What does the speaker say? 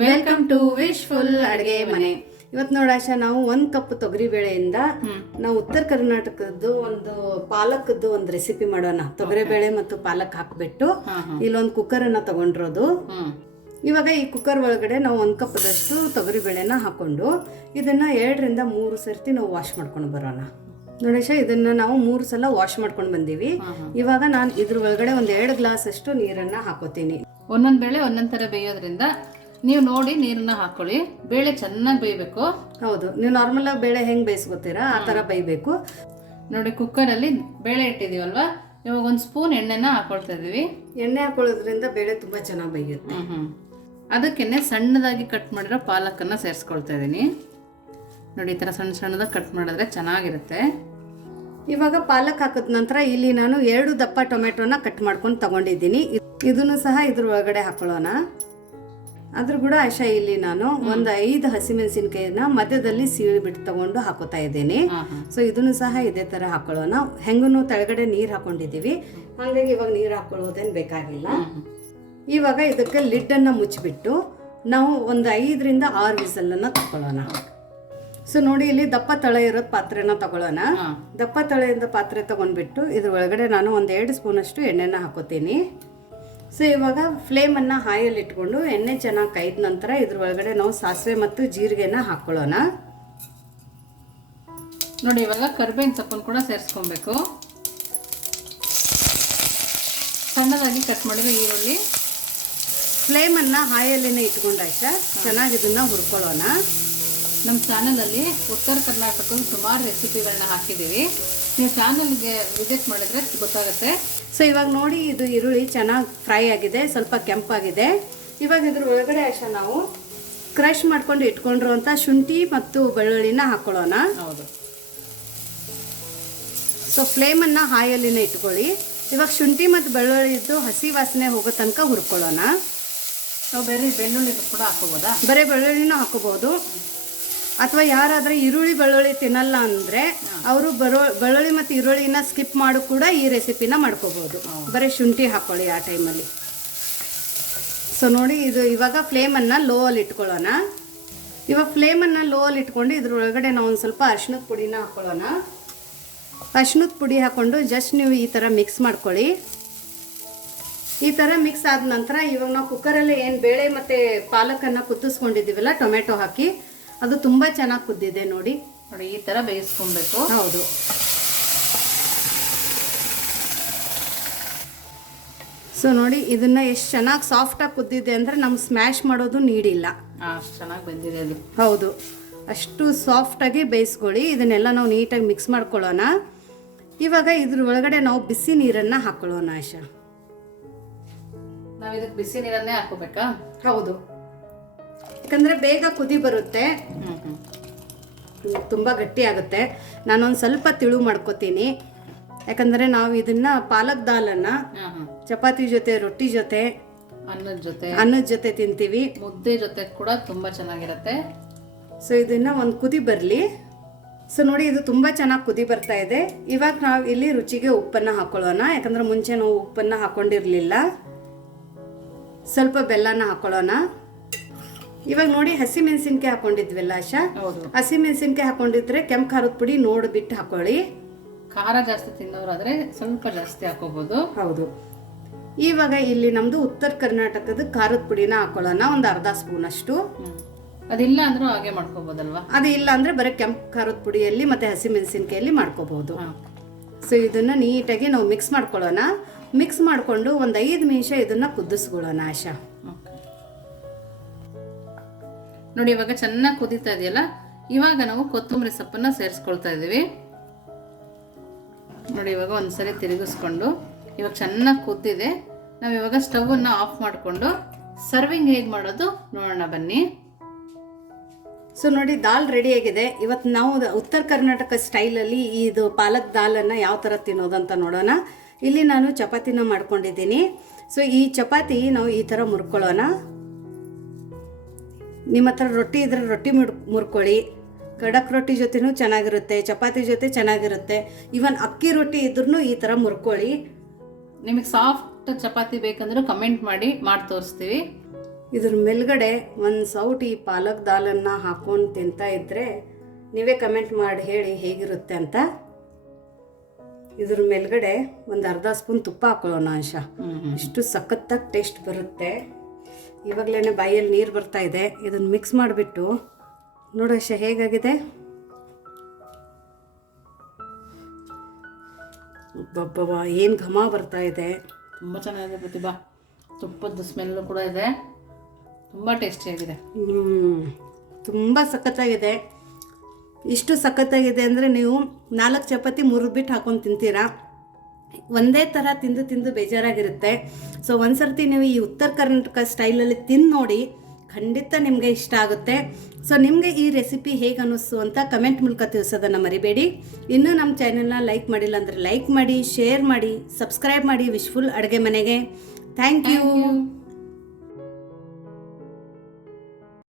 Welcome to wishful ಅಡುಗೆ ಮನೆ. ಇವತ್ತು ನೋಡಾಶ ನಾವು 1 ಕಪ್ ತೊಗರಿಬೇಳೆಯಿಂದ ನಾವು ಉತ್ತರ ಕರ್ನಾಟಕದ್ದು ಒಂದು ಪಾಲಕ್ದು ಒಂದು ರೆಸಿಪಿ ಮಾಡೋಣ. ತೊಗರಿಬೇಳೆ ಮತ್ತು ಪಾಲಕ್ ಹಾಕ್ಬಿಟ್ಟು ಇಲ್ಲೊಂದು ಕುಕ್ಕರ್ ಅನ್ನ ತಗೊಂಡಿರೋದು. ಇವಾಗ ಈ ಕುಕ್ಕರ್ ಒಳಗಡೆ ನಾವು 1 ಕಪ್ದಷ್ಟು ತೊಗರಿಬೇಳೆನ ಹಾಕೊಂಡು ಇದನ್ನ 2 ರಿಂದ 3 ಸರ್ತಿ ನಾವು ವಾಶ್ ಮಾಡ್ಕೊಂಡು ಬರೋಣ. ನೋಡೇಶ, ಇದನ್ನ ನಾವು 3 ಸಲ ವಾಶ್ ಮಾಡ್ಕೊಂಡು ಬಂದೀವಿ. ಇವಾಗ ನಾನು ಇದ್ರ ಒಳಗಡೆ 1-2 ಗ್ಲಾಸ್ ಅಷ್ಟು ನೀರನ್ನ ಹಾಕೋತೀನಿ. ಒಂದೊಂದು ಬೇಳೆ ಒಂದೊಂದು ಥರ ಬೇಯೋದ್ರಿಂದ ನೀವು ನೋಡಿ ನೀರನ್ನ ಹಾಕೊಳ್ಳಿ. ಬೇಳೆ ಚೆನ್ನಾಗಿ ಬೇಯಬೇಕು. ಹೌದು, ನೀವು ನಾರ್ಮಲ್ ಆಗಿ ಬೇಳೆ ಹೆಂಗ್ ಬೇಯಿಸ್ಕೊತೀರಾ ಆ ತರ ಬೇಯಬೇಕು. ನೋಡಿ, ಕುಕ್ಕರಲ್ಲಿ ಬೇಳೆ ಇಟ್ಟಿದೀವಲ್ವಾ, ಇವಾಗ 1 ಸ್ಪೂನ್ ಎಣ್ಣೆನ ಹಾಕೊಳ್ತಾ ಇದೀವಿ. ಎಣ್ಣೆ ಹಾಕೊಳ್ಳೋದ್ರಿಂದ ಬೇಳೆ ತುಂಬಾ ಚೆನ್ನಾಗಿ ಬೇಯುತ್ತೆ. ಅದಕ್ಕೆನೆ ಸಣ್ಣದಾಗಿ ಕಟ್ ಮಾಡಿರೋ ಪಾಲಕನ್ನ ಸೇರಿಸ್ಕೊಳ್ತಾ ಇದೀನಿ. ನೋಡಿ, ಈ ತರ ಸಣ್ಣ ಸಣ್ಣದಾಗಿ ಕಟ್ ಮಾಡಿದ್ರೆ ಚೆನ್ನಾಗಿರುತ್ತೆ. ಇವಾಗ ಪಾಲಕ್ ಹಾಕಿದ ನಂತರ ಇಲ್ಲಿ ನಾನು 2 ದಪ್ಪ ಟೊಮೆಟೊನ ಕಟ್ ಮಾಡ್ಕೊಂಡು ತಗೊಂಡಿದ್ದೀನಿ. ಇದನ್ನು ಸಹ ಇದ್ರ ಒಳಗಡೆ ಹಾಕೊಳ್ಳೋಣ. ಅದ್ರ ಕೂಡ ಅಷ್ಟೇ, ಇಲ್ಲಿ ನಾನು 5 ಹಸಿಮೆಣಸಿನಕಾಯಿನ ಮಧ್ಯದಲ್ಲಿ ಸೀಳಿ ಬಿಟ್ಟು ತಗೊಂಡು ಹಾಕೋತಾ ಇದ್ದೀನಿ. ಸೊ ಇದನ್ನು ಸಹ ಇದೇ ತರ ಹಾಕೊಳ್ಳೋಣ. ಹೆಂಗೂ ತೆಳಗಡೆ ನೀರು ಹಾಕೊಂಡಿದ್ದೀವಿ, ಹಾಗಾಗಿ ಇವಾಗ ನೀರು ಹಾಕೊಳ್ಳೋದೇನು ಬೇಕಾಗಿಲ್ಲ. ಇವಾಗ ಇದಕ್ಕೆ ಲಿಡ್ ಅನ್ನ ಮುಚ್ಚಿಬಿಟ್ಟು ನಾವು 5 ರಿಂದ 6 ವಿಸಲನ್ನ ತಗೊಳ್ಳೋಣ. ಸೊ ನೋಡಿ, ಇಲ್ಲಿ ದಪ್ಪ ತಳ ಇರೋದ್ ಪಾತ್ರೆನ ತಗೊಳ್ಳೋಣ. ದಪ್ಪ ತಳೆಯಿಂದ ಪಾತ್ರೆ ತಗೊಂಡ್ಬಿಟ್ಟು ಇದ್ರ ಒಳಗಡೆ ನಾನು 1-2 ಸ್ಪೂನ್ ಅಷ್ಟು ಎಣ್ಣೆನ ಹಾಕೋತೀನಿ. ಸೊ ಇವಾಗ ಫ್ಲೇಮ್ ಅನ್ನ ಹಾಯಲ್ಲಿ ಇಟ್ಕೊಂಡು ಎಣ್ಣೆ ಚೆನ್ನಾಗಿ ಕಾಯ್ದ ನಂತರ ಇದ್ರ ಒಳಗಡೆ ನಾವು ಸಾಸಿವೆ ಮತ್ತು ಜೀರಿಗೆನ ಹಾಕೊಳ್ಳೋಣ. ನೋಡಿ, ಇವಾಗ ಕರಿಬೇವಿನ ಸೊಪ್ಪನ್ನು ಕೂಡ ಸೇರಿಸ್ಕೊಬೇಕು. ಸಣ್ಣದಾಗಿ ಕಟ್ ಮಾಡಿರೋ ಈರುಳ್ಳಿ. ಫ್ಲೇಮ್ ಅನ್ನ ಹಾಯಲ್ಲಿನೇ ಇಟ್ಕೊಂಡಾಯ್ತ ಚೆನ್ನಾಗಿ ಇದನ್ನ ಹುರ್ಕೊಳ್ಳೋಣ. ನಮ್ಮ ಚಾನಲಲ್ಲಿ ಉತ್ತರ ಕರ್ನಾಟಕದ ಸುಮಾರು ರೆಸಿಪಿಗಳನ್ನ ಹಾಕಿದ್ದೀವಿ. ನೀವು ಚಾನಲ್ಗೆ ವಿಸಿಟ್ ಮಾಡಿದ್ರೆ ಗೊತ್ತಾಗುತ್ತೆ. ಸೊ ಇವಾಗ ನೋಡಿ, ಇದು ಈರುಳ್ಳಿ ಚೆನ್ನಾಗಿ ಫ್ರೈ ಆಗಿದೆ, ಸ್ವಲ್ಪ ಕೆಂಪಾಗಿದೆ. ಇವಾಗ ಇದ್ರ ಒಳಗಡೆ ಅಷ್ಟೇ ನಾವು ಕ್ರಷ್ ಮಾಡ್ಕೊಂಡು ಇಟ್ಕೊಂಡಿರುವಂಥ ಶುಂಠಿ ಮತ್ತು ಬೆಳ್ಳುಳ್ಳಿನ ಹಾಕೊಳ್ಳೋಣ. ಹೌದು. ಸೊ ಫ್ಲೇಮನ್ನು ಹಾಯಲ್ಲಿನೇ ಇಟ್ಕೊಳ್ಳಿ. ಇವಾಗ ಶುಂಠಿ ಮತ್ತು ಬೆಳ್ಳುಳ್ಳಿದ್ದು ಹಸಿ ವಾಸನೆ ಹೋಗೋ ತನಕ ಹುರ್ಕೊಳ್ಳೋಣ. ನಾವು ಬೇರೆ ಬೆಳ್ಳುಳ್ಳಿ ಕೂಡ ಹಾಕೋಬೋದಾ? ಬರೀ ಬೆಳ್ಳುಳ್ಳಿನೂ ಹಾಕೋಬಹುದು. ಅಥವಾ ಯಾರಾದ್ರೆ ಈರುಳ್ಳಿ ಬೆಳ್ಳುಳ್ಳಿ ತಿನ್ನಲ್ಲ ಅಂದ್ರೆ ಅವರು ಬೆಳ್ಳುಳ್ಳಿ ಮತ್ತು ಈರುಳ್ಳಿನ ಸ್ಕಿಪ್ ಮಾಡು ಕೂಡ ಈ ರೆಸಿಪಿನ ಮಾಡ್ಕೋಬಹುದು. ಬರೀ ಶುಂಠಿ ಹಾಕೊಳ್ಳಿ ಆ ಟೈಮಲ್ಲಿ. ಸೊ ನೋಡಿ, ಇದು ಇವಾಗ ಫ್ಲೇಮನ್ನು ಲೋ ಅಲ್ಲಿ ಇಟ್ಕೊಳ್ಳೋಣ. ಇವಾಗ ಫ್ಲೇಮನ್ನು ಲೋ ಅಲ್ಲಿ ಇಟ್ಕೊಂಡು ಇದ್ರ ಒಳಗಡೆ ನಾವು ಒಂದು ಸ್ವಲ್ಪ ಅರಿಶಿಣದ ಪುಡಿನ ಹಾಕೊಳ್ಳೋಣ. ಅರಿಶಿಣದ ಪುಡಿ ಹಾಕೊಂಡು ಜಸ್ಟ್ ನೀವು ಈ ಥರ ಮಿಕ್ಸ್ ಮಾಡ್ಕೊಳ್ಳಿ. ಈ ಥರ ಮಿಕ್ಸ್ ಆದ ನಂತರ ಇವಾಗ ನಾವು ಕುಕ್ಕರಲ್ಲಿ ಏನು ಬೇಳೆ ಮತ್ತು ಪಾಲಕನ್ನು ಕುದಿಸ್ಕೊಂಡಿದ್ದೀವಲ್ಲ ಟೊಮೆಟೊ ಹಾಕಿ, ಅದು ತುಂಬ ಚೆನ್ನಾಗಿ ಕುದ್ದಿದೆ. ನೋಡಿ ನೋಡಿ, ಈ ಥರ ಬೇಯಿಸ್ಕೊಬೇಕು. ಹೌದು. ಸೊ ನೋಡಿ, ಇದನ್ನ ಎಷ್ಟು ಚೆನ್ನಾಗಿ ಸಾಫ್ಟಾಗಿ ಕುದ್ದಿದೆ ಅಂದರೆ ನಮ್ಗೆ ಸ್ಮ್ಯಾಶ್ ಮಾಡೋದು ನೀಡಿಲ್ಲ. ಅಷ್ಟು ಚೆನ್ನಾಗಿ ಬಂದಿದೆ ಅದು. ಹೌದು, ಅಷ್ಟು ಸಾಫ್ಟಾಗಿ ಬೇಯಿಸ್ಕೊಳ್ಳಿ. ಇದನ್ನೆಲ್ಲ ನಾವು ನೀಟಾಗಿ ಮಿಕ್ಸ್ ಮಾಡ್ಕೊಳ್ಳೋಣ. ಇವಾಗ ಇದ್ರ ಒಳಗಡೆ ನಾವು ಬಿಸಿ ನೀರನ್ನು ಹಾಕೊಳ್ಳೋಣ. ಆಶಾ, ನಾವು ಇದಕ್ಕೆ ಬಿಸಿ ನೀರನ್ನೇ ಹಾಕೋಬೇಕಾ? ಹೌದು, ಯಾಕಂದರೆ ಬೇಗ ಕುದಿ ಬರುತ್ತೆ, ತುಂಬ ಗಟ್ಟಿ ಆಗುತ್ತೆ. ನಾನೊಂದು ಸ್ವಲ್ಪ ತಿಳು ಮಾಡ್ಕೋತೀನಿ. ಯಾಕಂದರೆ ನಾವು ಇದನ್ನ ಪಾಲಕ್ ದಾಲನ್ನು ಚಪಾತಿ ಜೊತೆ, ರೊಟ್ಟಿ ಜೊತೆ, ಅನ್ನದ ಜೊತೆ ತಿಂತೀವಿ. ಮುದ್ದೆ ಜೊತೆ ಕೂಡ ತುಂಬ ಚೆನ್ನಾಗಿರುತ್ತೆ. ಸೊ ಇದನ್ನ ಒಂದು ಕುದಿ ಬರಲಿ. ಸೊ ನೋಡಿ, ಇದು ತುಂಬ ಚೆನ್ನಾಗಿ ಕುದಿ ಬರ್ತಾ ಇದೆ. ಇವಾಗ ನಾವು ಇಲ್ಲಿ ರುಚಿಗೆ ಉಪ್ಪನ್ನು ಹಾಕೊಳ್ಳೋಣ. ಯಾಕಂದರೆ ಮುಂಚೆ ನಾವು ಉಪ್ಪನ್ನು ಹಾಕೊಂಡಿರಲಿಲ್ಲ. ಸ್ವಲ್ಪ ಬೆಲ್ಲನ ಹಾಕೊಳ್ಳೋಣ. ಇವಾಗ ನೋಡಿ, ಹಸಿ ಮೆಣಸಿನ್ಕಾಯಿ ಹಾಕೊಂಡಿದ್ವಲ್ಲ ಆಶಾ, ಹಸಿ ಮೆಣಸಿನ್ಕಾಯಿ ಹಾಕೊಂಡಿದ್ರೆ ಕೆಂಪು ಖಾರದ ಪುಡಿ ನೋಡ್ಬಿಟ್ಟು ಹಾಕೊಳ್ಳಿ. ಖಾರ ಜಾಸ್ತಿ ತಿನ್ನೋರಾದ್ರೆ ಸ್ವಲ್ಪ ಜಾಸ್ತಿ ಹಾಕೋಬಹುದು. ಹೌದು. ಇವಾಗ ಇಲ್ಲಿ ನಮ್ದು ಉತ್ತರ ಕರ್ನಾಟಕದ ಖಾರದ ಪುಡಿನ ಹಾಕೊಳ್ಳೋಣ, ಒಂದು ಅರ್ಧ ಸ್ಪೂನ್ ಅಷ್ಟು. ಅದಿಲ್ಲ ಅಂದ್ರೂ ಹಾಗೆ ಮಾಡ್ಕೋಬಹುದಲ್ವಾ? ಅದು ಇಲ್ಲ ಅಂದ್ರೆ ಬರೀ ಕೆಂಪು ಖಾರದ ಪುಡಿಯಲ್ಲಿ ಮತ್ತೆ ಹಸಿ ಮೆಣಸಿನ್ಕಾಯಲ್ಲಿ ಮಾಡ್ಕೋಬಹುದು. ಸೊ ಇದನ್ನ ನೀಟಾಗಿ ನಾವು ಮಿಕ್ಸ್ ಮಾಡ್ಕೊಳ್ಳೋಣ. ಮಿಕ್ಸ್ ಮಾಡಿಕೊಂಡು ಒಂದು 5 ನಿಮಿಷ ಇದನ್ನ ಕುದಿಸ್ಕೊಳ್ಳೋಣ ಆಶಾ. ನೋಡಿ, ಇವಾಗ ಚೆನ್ನಾಗಿ ಕುದೀತಾ ಇದೆಯಲ್ಲ, ಇವಾಗ ನಾವು ಕೊತ್ತಂಬರಿ ಸೊಪ್ಪನ್ನ ಸೇರಿಸ್ಕೊಳ್ತಾ ಇದೀವಿ. ನೋಡಿ, ಇವಾಗ ಒಂದ್ಸರಿ ತಿರುಗಿಸ್ಕೊಂಡು ಇವಾಗ ಚೆನ್ನಾಗಿ ಕುದ್ದಿದೆ. ನಾವು ಇವಾಗ ಸ್ಟವ್ನ ಆಫ್ ಮಾಡಿಕೊಂಡು ಸರ್ವಿಂಗ್ ಹೇಗೆ ಮಾಡೋದು ನೋಡೋಣ ಬನ್ನಿ. ಸೊ ನೋಡಿ, ದಾಲ್ ರೆಡಿ ಆಗಿದೆ. ಇವತ್ತು ನಾವು ಉತ್ತರ ಕರ್ನಾಟಕ ಸ್ಟೈಲಲ್ಲಿ ಇದು ಪಾಲಕ್ ದಾಲನ್ನು ಯಾವ ಥರ ತಿನ್ನೋದಂತ ನೋಡೋಣ. ಇಲ್ಲಿ ನಾನು ಚಪಾತಿನ ಮಾಡ್ಕೊಂಡಿದ್ದೀನಿ. ಸೊ ಈ ಚಪಾತಿ ನಾವು ಈ ಥರ ಮುರ್ಕೊಳ್ಳೋಣ. ನಿಮ್ಮ ಹತ್ರ ರೊಟ್ಟಿ ಇದ್ರೆ ರೊಟ್ಟಿ ಮುರ್ಕೊಳ್ಳಿ. ಖಡಕ್ ರೊಟ್ಟಿ ಜೊತೆನೂ ಚೆನ್ನಾಗಿರುತ್ತೆ, ಚಪಾತಿ ಜೊತೆ ಚೆನ್ನಾಗಿರುತ್ತೆ. ಇವನ್ ಅಕ್ಕಿ ರೊಟ್ಟಿ ಇದ್ರೂ ಈ ಥರ ಮುರ್ಕೊಳ್ಳಿ. ನಿಮಗೆ ಸಾಫ್ಟ್ ಚಪಾತಿ ಬೇಕಂದ್ರೆ ಕಮೆಂಟ್ ಮಾಡಿ ತೋರಿಸ್ತೀವಿ. ಇದ್ರ ಮೇಲ್ಗಡೆ ಒಂದು ಸೌಟ್ ಈ ಪಾಲಕ್ ದಾಲನ್ನು ಹಾಕೊಂಡು ತಿಂತಾ ಇದ್ದರೆ ನೀವೇ ಕಮೆಂಟ್ ಮಾಡಿ ಹೇಳಿ ಹೇಗಿರುತ್ತೆ ಅಂತ. ಇದ್ರ ಮೇಲ್ಗಡೆ ಒಂದು ಅರ್ಧ ಸ್ಪೂನ್ ತುಪ್ಪ ಹಾಕೊಳ್ಳೋಣ ಆಶಾ. ಇಷ್ಟು ಸಖತ್ತಾಗಿ ಟೇಸ್ಟ್ ಬರುತ್ತೆ. ಇವಾಗಲೇ ಬಾಯಲ್ಲಿ ನೀರು ಬರ್ತಾ ಇದೆ. ಇದನ್ನು ಮಿಕ್ಸ್ ಮಾಡಿಬಿಟ್ಟು ನೋಡು ಆಶಾ ಹೇಗಾಗಿದೆ. ಒಬ್ಬಬ್ಬ ಏನು ಘಮ ಬರ್ತಾ ಇದೆ. ತುಂಬ ಚೆನ್ನಾಗಿದೆ ಪ್ರತಿಭಾ. ತುಪ್ಪದ ಸ್ಮೆಲ್ಲು ಕೂಡ ಇದೆ. ತುಂಬ ಟೇಸ್ಟಿಯಾಗಿದೆ. ತುಂಬ ಸಖತ್ತಾಗಿದೆ. ಇಷ್ಟು ಸಖತ್ತಾಗಿದೆ ಅಂದರೆ ನೀವು 4 ಚಪಾತಿ 3 ಬಿಟ್ಟು ಹಾಕೊಂಡು ತಿಂತೀರಾ. ಒಂದೇ ಥರ ತಿಂದು ತಿಂದು ಬೇಜಾರಾಗಿರುತ್ತೆ. ಸೊ ಒಂದು ಸರ್ತಿ ನೀವು ಈ ಉತ್ತರ ಕರ್ನಾಟಕ ಸ್ಟೈಲಲ್ಲಿ ತಿಂದು ನೋಡಿ, ಖಂಡಿತ ನಿಮಗೆ ಇಷ್ಟ ಆಗುತ್ತೆ. ಸೊ ನಿಮಗೆ ಈ ರೆಸಿಪಿ ಹೇಗೆ ಅನ್ನಿಸ್ತು ಅಂತ ಕಮೆಂಟ್ ಮೂಲಕ ತಿಳಿಸೋದನ್ನು ಮರಿಬೇಡಿ. ಇನ್ನೂ ನಮ್ಮ ಚಾನೆಲ್ನ ಲೈಕ್ ಮಾಡಿಲ್ಲ ಅಂದರೆ ಲೈಕ್ ಮಾಡಿ, ಶೇರ್ ಮಾಡಿ, ಸಬ್ಸ್ಕ್ರೈಬ್ ಮಾಡಿ ವಿಶ್ಫುಲ್ ಅಡುಗೆ ಮನೆಗೆ. Thank you.